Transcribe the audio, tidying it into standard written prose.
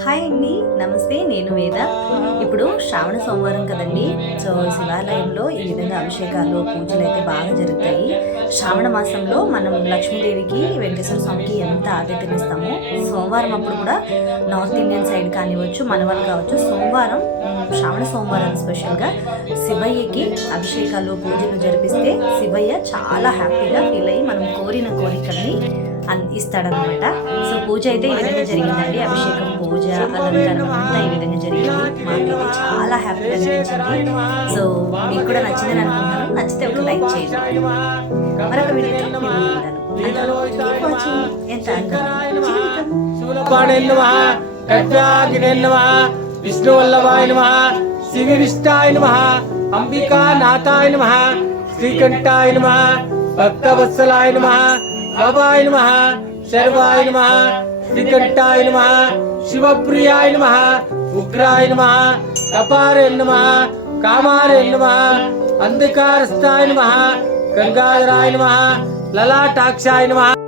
Hi అండి, నమస్తే. నేను వేద. ఇప్పుడు శ్రావణ సోమవారం కదండి. సో శివాలయంలో ఈ విధంగా అభిషేకాలు పూజలు అయితే బాగా జరుగుతాయి. శ్రావణ మాసంలో మనం లక్ష్మీదేవికి వెంకటేశ్వర స్వామికి ఎంత ఆతిథ్యమిస్తామో సోమవారం అప్పుడు కూడా నార్త్ ఇండియన్ సైడ్ కానివ్వచ్చు, మన వాళ్ళు కావచ్చు, సోమవారం శ్రావణ సోమవారం స్పెషల్గా శివయ్యకి అభిషేకాలు పూజలు జరిపిస్తే శివయ్య చాలా హ్యాపీగా ఫీల్ అయ్యి మనం కోరిన కోరికల్ని ఇస్తాడనమాట. సో పూజ అయితే ఈ విధంగా జరిగిందండి. అభిషేకం, పూజ, అలంకారం అంతా ఈ విధంగా జరిగింది. మాకైతే చాలా హ్యాపీగా అనిపించింది. సో మీకు కూడా నచ్చిందని అనుకుంటున్నాను. నచ్చితే ఒక లైక్ చేయండి. మరొక వీడియోతో ఎంత విష్ణువల్లభాయ నమః, శివి విష్టాయ నమః, అంబికా నాథాయ నమః, శ్రీకంఠాయ నమః, భక్తవత్సలాయ నమః, భవాయ నమః, శర్వాయ నమః, శ్రీకంఠాయ నమః, శివప్రియాయ నమః, ఉగ్రాయ నమః, కపారే నమః, కామారే నమః, అంధకారస్థాయ నమః, గంగాధరాయ నమః, లలాటాక్షాయ నమః.